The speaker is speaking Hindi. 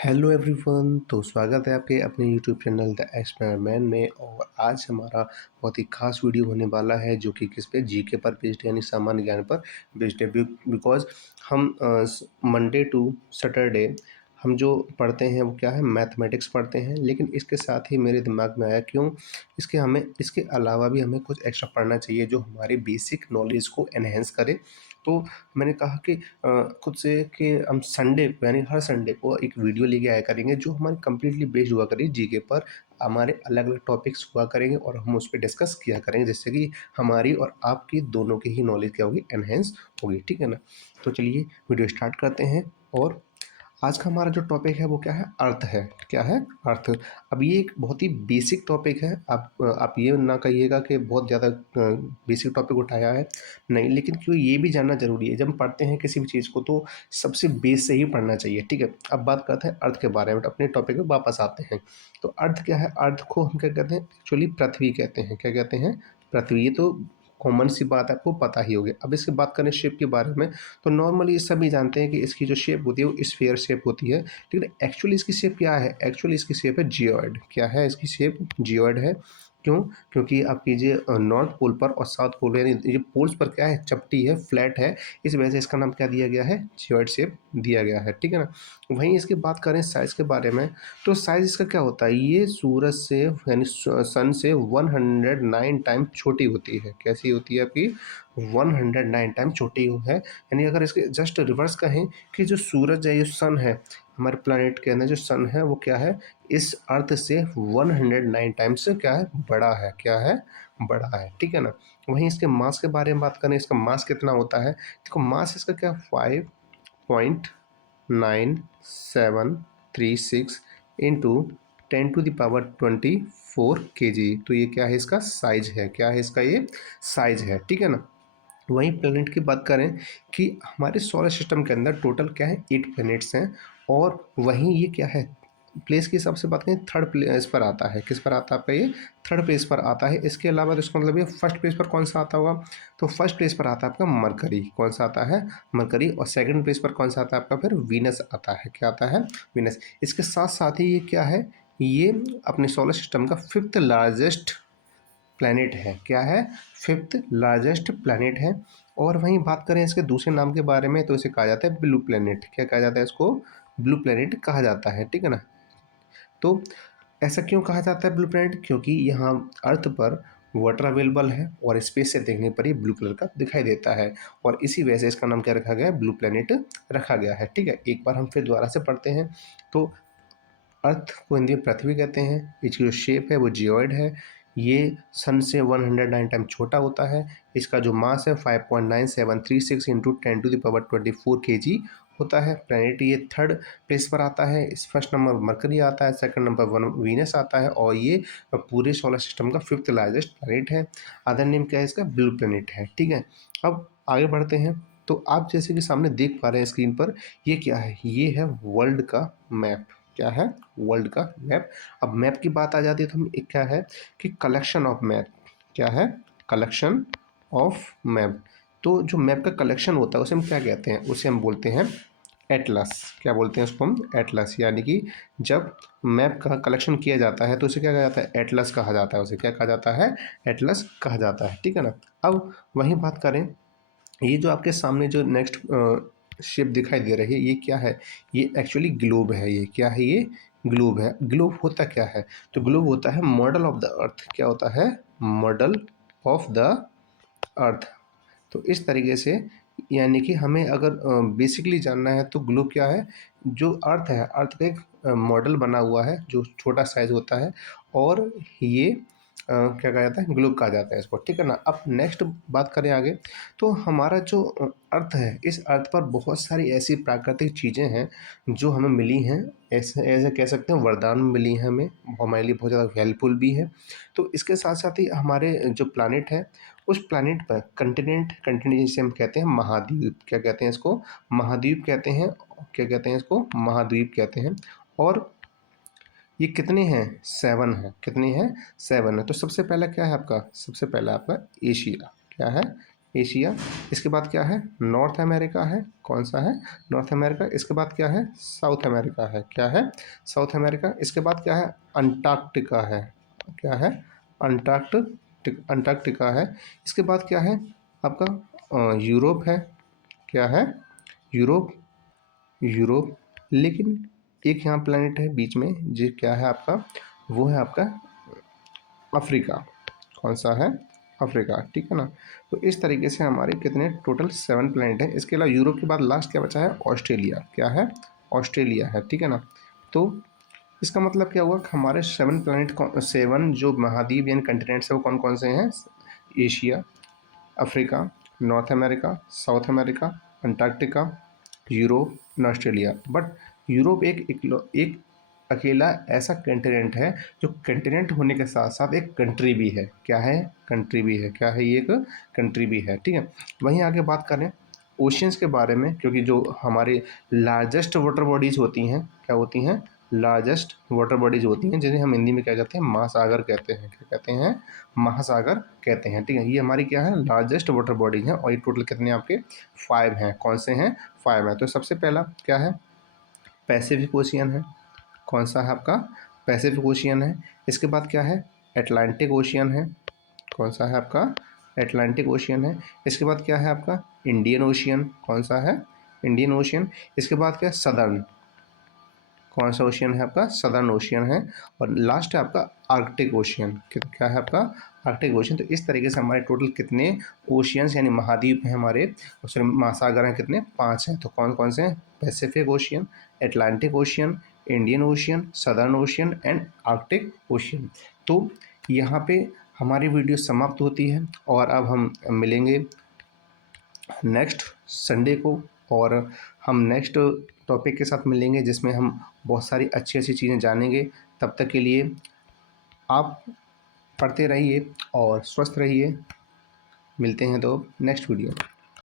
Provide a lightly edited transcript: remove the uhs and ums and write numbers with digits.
हेलो एवरीवन, तो स्वागत है आपके अपने यूट्यूब चैनल द एक्सपेरिमेंट में। और आज हमारा बहुत ही खास वीडियो होने वाला है जो कि किस पे जीके पर बेस्ड यानी सामान्य ज्ञान पर बेस्ड है। बिकॉज हम मंडे टू सैटरडे हम जो पढ़ते हैं वो क्या है, मैथमेटिक्स पढ़ते हैं। लेकिन इसके साथ ही मेरे दिमाग में आया क्यों इसके अलावा भी हमें कुछ एक्स्ट्रा पढ़ना चाहिए जो हमारी बेसिक नॉलेज को एनहेंस करे। तो मैंने कहा कि खुद से कि हम संडे को यानी हर संडे को एक वीडियो लेके आया करेंगे जो हमारी कम्प्लीटली बेस्ड हुआ करेगी जीके पर। हमारे अलग अलग टॉपिक्स हुआ करेंगे और हम उस पर डिस्कस किया करेंगे जिससे कि हमारी और आपकी दोनों की ही नॉलेज क्या होगी, एनहेंस होगी। ठीक है ना। तो चलिए वीडियो स्टार्ट करते हैं। और आज का हमारा जो टॉपिक है वो क्या है, अर्थ है। क्या है, अर्थ। अब ये एक बहुत ही बेसिक टॉपिक है। आप ये ना कहिएगा कि बहुत ज़्यादा बेसिक टॉपिक उठाया है, नहीं। लेकिन क्यों, ये भी जानना जरूरी है। जब हम पढ़ते हैं किसी भी चीज़ को तो सबसे बेस से ही पढ़ना चाहिए। ठीक है। अब बात करते हैं अर्थ के बारे में, अपने टॉपिक पे वापस आते हैं। तो अर्थ क्या है, अर्थ को हम क्या कहते हैं, एक्चुअली पृथ्वी कहते हैं। क्या कहते हैं, पृथ्वी। ये तो कॉमन सी बात है, आपको पता ही होगी। अब इसकी बात करें शेप के बारे में, तो नॉर्मली सभी जानते हैं कि इसकी जो शेप होती है वो स्फीयर शेप होती है। लेकिन एक्चुअली इसकी शेप क्या है, एक्चुअली इसकी शेप है जियोइड। क्या है इसकी शेप, जियोइड है। क्यों? क्योंकि आप कीजिए नॉर्थ पोल पर और साउथ पोल यानी ये पोल्स पर क्या है, चपटी है, फ्लैट है। इस वजह से इसका नाम क्या दिया गया है, जियोइड शेप दिया गया है। ठीक है ना। वहीं इसकी बात करें साइज़ के बारे में, तो साइज़ इसका क्या होता है, ये सूरज से यानी सन से 109 टाइम छोटी होती है। कैसी होती है आपकी, 109 टाइम छोटी है। यानी अगर इसके जस्ट रिवर्स कहें कि जो सूरज है, ये सन है, हमारे प्लानिट के अंदर जो सन है वो क्या है, इस अर्थ से 109 टाइम्स क्या है, बड़ा है। क्या है, बड़ा है। ठीक है ना। वहीं इसके मास के बारे में बात करें, इसका मास कितना होता है, देखो मास इसका क्या, 5.9736 इंटू 10⁻24 kg। तो ये क्या है, इसका साइज है। क्या है इसका, ये साइज है। ठीक है ना। वहीं प्लेनेट की बात करें कि हमारे सोलर सिस्टम के अंदर टोटल क्या है, 8 प्लैनेट्स हैं। और वहीं ये क्या है, प्लेस के हिसाब से बात करें, थर्ड प्लेस पर आता है। किस पर आता है आपका, ये थर्ड प्लेस पर आता है। इसके अलावा तो इसका मतलब ये फर्स्ट प्लेस पर कौन सा आता होगा, तो फर्स्ट प्लेस पर आता है आपका मरकरी। कौन सा आता है, मरकरी। और सेकंड प्लेस पर कौन सा आता है आपका, फिर वीनस आता है। क्या आता है, वीनस। इसके साथ साथ ही ये क्या है, ये अपने सोलर सिस्टम का फिफ्थ लार्जेस्ट प्लैनेट है। क्या है, फिफ्थ लार्जेस्ट प्लैनेट है। और वहीं बात करें इसके दूसरे नाम के बारे में, तो इसे कहा जाता है ब्लू प्लैनेट। क्या कहा जाता है इसको, ब्लू प्लैनेट कहा जाता है। ठीक है ना। तो ऐसा क्यों कहा जाता है ब्लू प्लैनेट, क्योंकि यहाँ अर्थ पर वाटर अवेलेबल है और स्पेस से देखने पर ही ब्लू कलर का दिखाई देता है। और इसी वजह से इसका नाम क्या रखा गया है, ब्लू प्लैनेट रखा गया है। ठीक है। एक बार हम फिर दोबारा से पढ़ते हैं। तो अर्थ को हिंदी में पृथ्वी कहते हैं। इसकी जो शेप है वो जियोइड है। ये सन से 109 टाइम छोटा होता है। इसका जो मास है 5.9736 इंटू 10⁻24 kg होता है। प्लैनेट ये थर्ड प्लेस पर आता है। इस फर्स्ट नंबर मरकरी आता है, सेकंड नंबर वीनस आता है, और ये पूरे सोलर सिस्टम का फिफ्थ लार्जेस्ट प्लैनेट है। अदर नेम क्या है इसका, ब्लू प्लैनेट है। ठीक है। अब आगे बढ़ते हैं। तो आप जैसे कि सामने देख पा रहे हैं स्क्रीन पर, ये क्या है, ये है वर्ल्ड का मैप। क्या है, वर्ल्ड का मैप। अब मैप की बात आ जाती है तो हम एक क्या है कि कलेक्शन ऑफ मैप। क्या है, कलेक्शन ऑफ मैप। तो जो मैप का कलेक्शन होता है उसे हम क्या कहते हैं, उसे हम बोलते हैं एटलस। क्या बोलते हैं उसको हम, एटलस। यानी कि जब मैप का कलेक्शन किया जाता है तो उसे क्या कहा जाता है, एटलस कहा जाता है। उसे क्या कहा जाता है, एटलस कहा जाता है। ठीक है ना। अब वहीं बात करें, ये जो आपके सामने जो नेक्स्ट शेप दिखाई दे रही है, ये क्या है, ये एक्चुअली ग्लोब है। ये क्या है, ये ग्लोब है। ग्लोब होता क्या है, तो ग्लोब होता है मॉडल ऑफ द अर्थ। क्या होता है, मॉडल ऑफ द अर्थ। तो इस तरीके से, यानी कि हमें अगर बेसिकली जानना है तो ग्लोब क्या है, जो अर्थ है, अर्थ का एक मॉडल बना हुआ है जो छोटा साइज होता है। और ये क्या कहा जाता है, ग्लोब कहा जाता है इसको। ठीक है ना। अब नेक्स्ट बात करें आगे, तो हमारा जो अर्थ है, इस अर्थ पर बहुत सारी ऐसी प्राकृतिक चीज़ें हैं जो हमें मिली हैं। ऐसे ऐसे कह सकते हैं वरदान में मिली हैं हमें, हमारे लिए बहुत ज़्यादा हेल्पफुल भी है। तो इसके साथ साथ ही हमारे जो प्लानिट है, उस प्लानिट पर कंटिनेंट जिसे हम कहते हैं महाद्वीप। क्या कहते हैं इसको, महाद्वीप कहते हैं। क्या कहते हैं इसको, महाद्वीप कहते हैं। और ये कितने हैं, 7 हैं। कितने हैं, 7 है। तो सबसे पहला क्या है आपका, सबसे पहला आपका एशिया। क्या है, एशिया। इसके बाद क्या है, नॉर्थ अमेरिका है, कौन सा है, नॉर्थ अमेरिका। इसके बाद क्या है, साउथ अमेरिका है, क्या है, साउथ अमेरिका। इसके बाद क्या है, अंटार्कटिका है, क्या है, अंटार्कटिका है। इसके बाद क्या है आपका यूरोप है, क्या है, यूरोप, यूरोप। लेकिन एक यहाँ प्लेनेट है बीच में जो क्या है आपका, वो है आपका अफ्रीका, कौन सा है, अफ्रीका, ठीक है ना। तो इस तरीके से हमारे कितने टोटल 7 प्लैनेट हैं। इसके अलावा यूरोप के बाद लास्ट क्या बचा है, ऑस्ट्रेलिया, क्या है, ऑस्ट्रेलिया है, ठीक है ना। तो इसका मतलब क्या हुआ कि हमारे 7 प्लैनेट, 7 जो महाद्वीप यानी कंटिनेंट्स है वो कौन कौन से हैं, Asia, Africa, north America, south America, Antarctica, Europe and Australia. But Europe एक अकेला ऐसा कंटिनेंट है जो कंटिनेंट होने के साथ साथ एक कंट्री भी है, क्या है, कंट्री भी है, क्या है, ये एक कंट्री भी है, ठीक है। वहीं आगे बात करें ओशियंस के बारे में, क्योंकि जो हमारे लार्जेस्ट वाटर बॉडीज होती हैं, क्या होती हैं, लार्जेस्ट वाटर बॉडीज होती हैं, जिन्हें हम हिंदी में क्या कहते हैं, महासागर कहते हैं, क्या कहते हैं, महासागर कहते हैं, ठीक है। ये हमारी क्या है, लार्जेस्ट वाटर बॉडीज हैं, और ये टोटल कितने आपके 5 हैं, कौन से हैं, 5 हैं। तो सबसे पहला क्या है, पैसिफिक ओशियन है, कौन सा है आपका, पैसिफिक ओशियन है। इसके बाद क्या है, एटलांटिक ओशियन है, कौन सा है आपका, एटलांटिक ओशियन है। इसके बाद क्या है आपका, इंडियन ओशियन, कौन सा है, इंडियन ओशियन। इसके बाद क्या है, सदर्न, कौन सा ओशियन है आपका, सदर्न ओशियन है। और लास्ट है आपका आर्कटिक ओशियन, क्या है आपका, आर्कटिक ओशियन। तो इस तरीके से हमारे टोटल कितने ओशियंस यानी महाद्वीप हैं हमारे, उसमें महासागर हैं कितने, 5 हैं। तो कौन कौन से हैं, Pacific ocean, Atlantic ocean, Indian ocean, southern ocean and Arctic ocean. तो यहाँ पे हमारी वीडियो समाप्त होती है, और अब हम मिलेंगे नेक्स्ट संडे को, और हम नेक्स्ट टॉपिक के साथ मिलेंगे जिसमें हम बहुत सारी अच्छी अच्छी चीज़ें जानेंगे। तब तक के लिए आप पढ़ते रहिए और स्वस्थ रहिए। मिलते हैं तो नेक्स्ट वीडियो में।